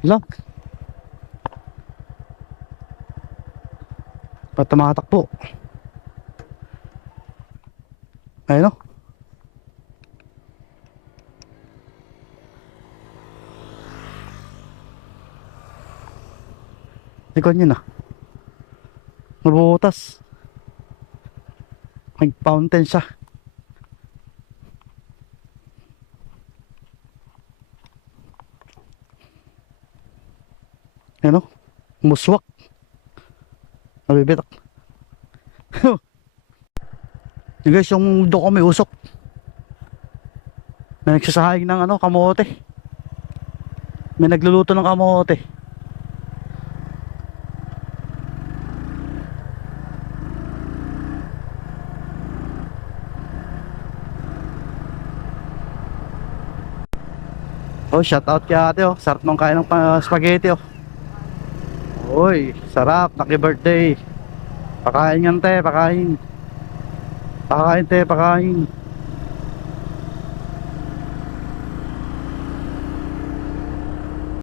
Lang. Ba't tumatakbo? Ayun o. Likod niya na. Mabubutas. May fountain siya. Ano? Muswak. Nabibitak. Yung guys, yung do ko may usok. May nagsasahing ng ano, kamote. May nagluluto ng kamote. Oh, shout out kay ate oh. Sarap nung kain ng pa- spaghetti oh. Uy, sarap. Lucky birthday. Pakain yan te, pakain. Pakain te, pakain.